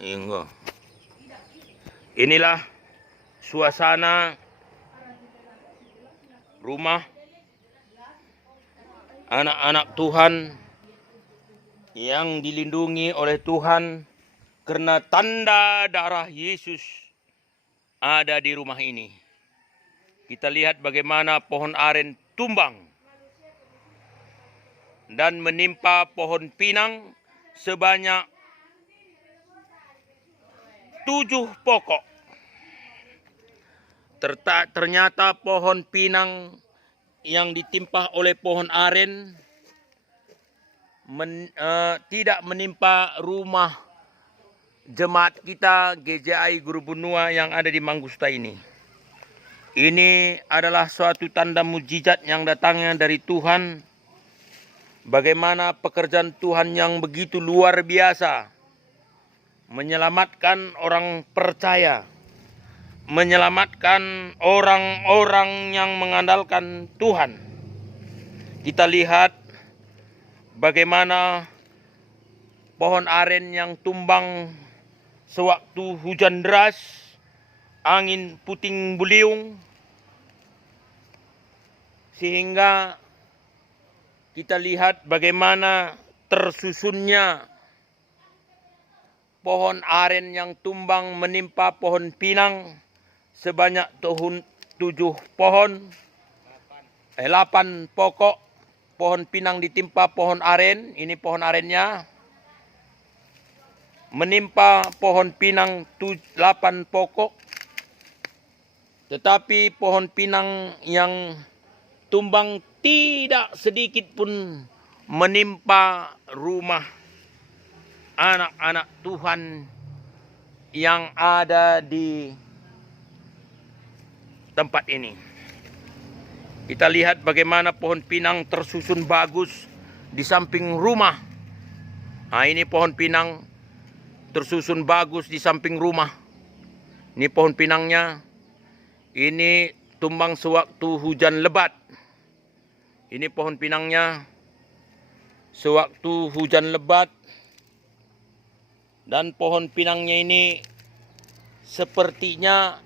Enggak. Inilah suasana rumah anak-anak Tuhan yang dilindungi oleh Tuhan karena tanda darah Yesus ada di rumah ini. Kita lihat bagaimana pohon aren tumbang dan menimpa pohon pinang sebanyak 7 pokok. Ternyata pohon pinang yang ditimpa oleh pohon aren tidak menimpa rumah jemaat kita GJI Guru Benua yang ada di Mangusta ini. Ini adalah suatu tanda mujizat yang datangnya dari Tuhan. Bagaimana pekerjaan Tuhan yang begitu luar biasa menyelamatkan orang percaya, menyelamatkan orang-orang yang mengandalkan Tuhan. Kita lihat bagaimana pohon aren yang tumbang sewaktu hujan deras, angin puting beliung, sehingga kita lihat bagaimana tersusunnya pohon aren yang tumbang menimpa pohon pinang sebanyak 8 pokok. Pohon pinang ditimpa pohon aren, ini pohon arennya. Menimpa pohon pinang 8 pokok. Tetapi pohon pinang yang tumbang tidak sedikit pun menimpa rumah anak-anak Tuhan yang ada di tempat ini. Kita lihat bagaimana pohon pinang tersusun bagus di samping rumah. Nah, ini pohon pinang tersusun bagus di samping rumah. Ini pohon pinangnya. Ini tumbang sewaktu hujan lebat. Ini pohon pinangnya sewaktu hujan lebat. Dan pohon pinangnya ini sepertinya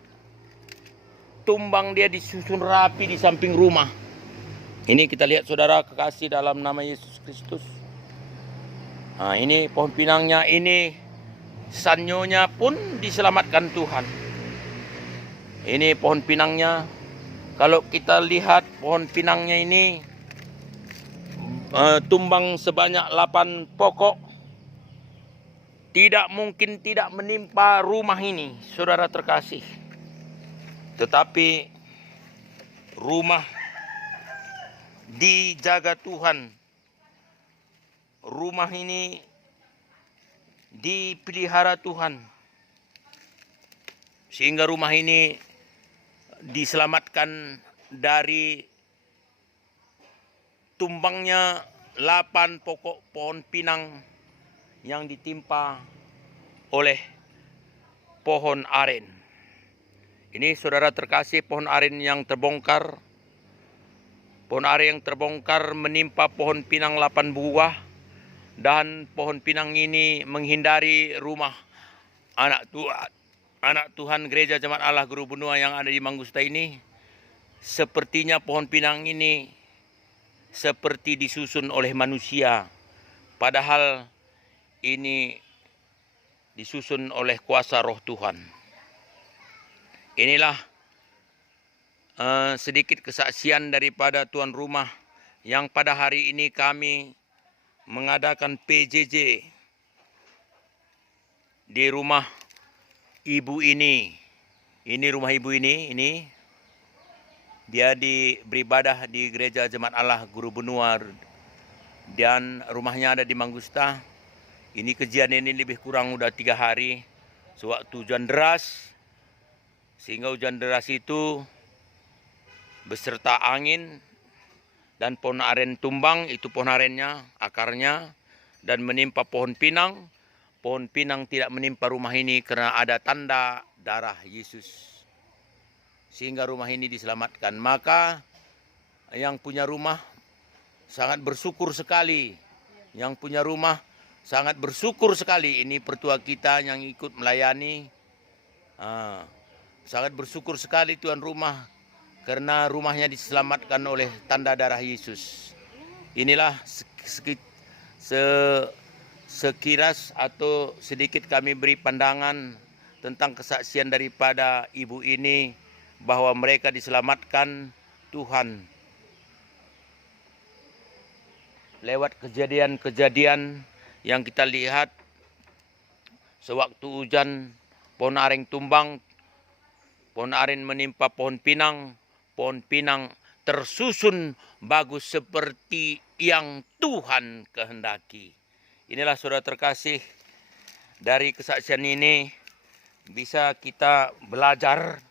tumbang, dia disusun rapi di samping rumah. Ini kita lihat saudara kekasih dalam nama Yesus Kristus. Nah, ini pohon pinangnya, ini sanyonya pun diselamatkan Tuhan. Ini pohon pinangnya. Kalau kita lihat pohon pinangnya ini tumbang sebanyak 8 pokok. Tidak mungkin tidak menimpa rumah ini, saudara terkasih. Tetapi rumah dijaga Tuhan. Rumah ini dipelihara Tuhan. Sehingga rumah ini diselamatkan dari tumbangnya 8 pokok pohon pinang yang ditimpa oleh pohon aren. Ini saudara terkasih, pohon aren yang terbongkar. Pohon aren yang terbongkar menimpa pohon pinang 8 buah. Dan pohon pinang ini menghindari rumah anak Tuhan Gereja Jemaat Allah Guru Benua yang ada di Mangusta ini. Sepertinya pohon pinang ini seperti disusun oleh manusia. Padahal ini disusun oleh kuasa roh Tuhan. Inilah sedikit kesaksian daripada tuan rumah yang pada hari ini kami mengadakan PJJ di rumah ibu ini. Ini rumah ibu ini. Dia beribadah di Gereja Jemaat Allah Guru Benua dan rumahnya ada di Mangusta. Ini kejadian ini lebih kurang udah 3 hari sewaktu hujan deras, sehingga hujan deras itu beserta angin dan pohon aren tumbang. Itu pohon arennya, akarnya, dan menimpa pohon pinang. Pohon pinang tidak menimpa rumah ini karena ada tanda darah Yesus, sehingga rumah ini diselamatkan. Maka yang punya rumah sangat bersyukur sekali. Yang punya rumah sangat bersyukur sekali ini pertua kita yang ikut melayani. Sangat bersyukur sekali tuan rumah karena rumahnya diselamatkan oleh tanda darah Yesus. Inilah sekiras atau sedikit kami beri pandangan tentang kesaksian daripada ibu ini bahwa mereka diselamatkan Tuhan lewat kejadian-kejadian yang kita lihat sewaktu hujan pohon aren tumbang, pohon aren menimpa pohon pinang tersusun bagus seperti yang Tuhan kehendaki. Inilah saudara terkasih, dari kesaksian ini bisa kita belajar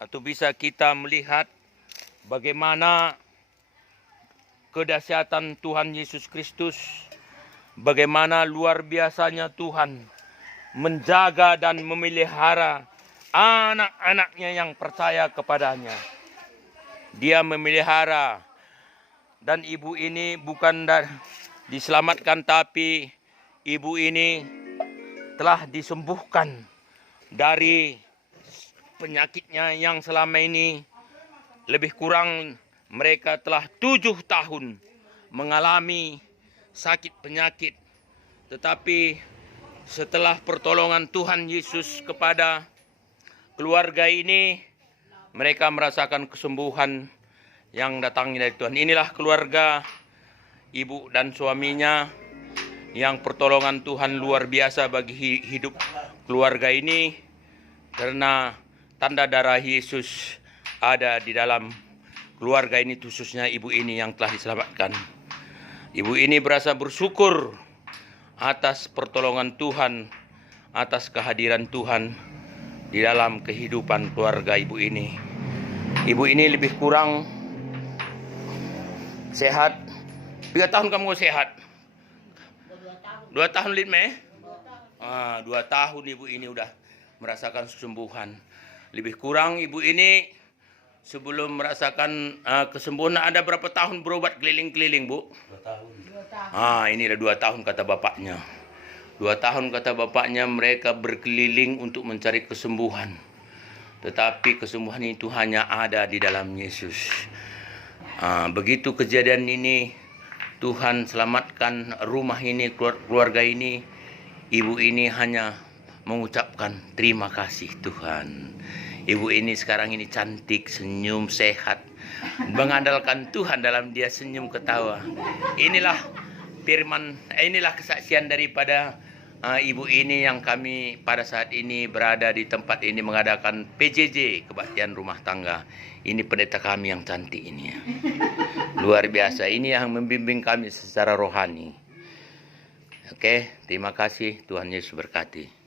atau bisa kita melihat bagaimana kedahsyatan Tuhan Yesus Kristus, bagaimana luar biasanya Tuhan menjaga dan memelihara anak-anaknya yang percaya kepadanya. Dia memelihara, dan ibu ini bukan diselamatkan, tapi ibu ini telah disembuhkan dari penyakitnya yang selama ini lebih kurang mereka telah 7 tahun mengalami sakit penyakit. Tetapi setelah pertolongan Tuhan Yesus kepada keluarga ini, mereka merasakan kesembuhan yang datangnya dari Tuhan. Inilah keluarga ibu dan suaminya yang pertolongan Tuhan luar biasa bagi hidup keluarga ini, karena tanda darah Yesus ada di dalam keluarga ini, khususnya ibu ini yang telah diselamatkan. Ibu ini berasa bersyukur atas pertolongan Tuhan, atas kehadiran Tuhan di dalam kehidupan keluarga ibu ini. Ibu ini lebih kurang sehat. 3 tahun kamu sehat? 2 tahun Lin 2 tahun ibu ini udah merasakan kesembuhan. Lebih kurang ibu ini sebelum merasakan kesembuhan ada berapa tahun berobat keliling-keliling, Bu? 2 tahun. Ini udah 2 tahun kata bapaknya. 2 tahun kata bapaknya mereka berkeliling untuk mencari kesembuhan. Tetapi kesembuhan itu hanya ada di dalam Yesus. Begitu kejadian ini, Tuhan selamatkan rumah ini, keluarga ini. Ibu ini hanya mengucapkan terima kasih Tuhan. Ibu ini sekarang ini cantik, senyum, sehat, mengandalkan Tuhan dalam dia senyum ketawa. Inilah firman, inilah kesaksian daripada ibu ini yang kami pada saat ini berada di tempat ini mengadakan PJJ, kebaktian rumah tangga. Ini pendeta kami yang cantik ini ya. Luar biasa, ini yang membimbing kami secara rohani. Oke, terima kasih, Tuhan Yesus berkati.